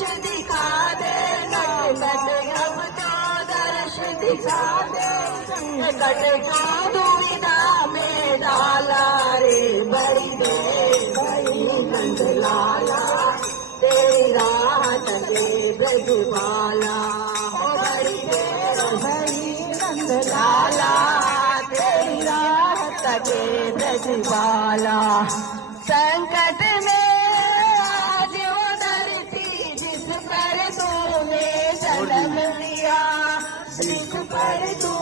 दिखा दे, कट अब तो दर्श दिखा दे, कट को दुविधा में डाला रे बड़ी दे बड़ी नंद लाला, तेरी राह तके ब्रजबाला, बड़ी दे बड़ी नंद लाला, तेरी राह तके ब्रजबाला। संकट में आज वो धरती जिस पर तूने जन्म लिया, जिस पर तू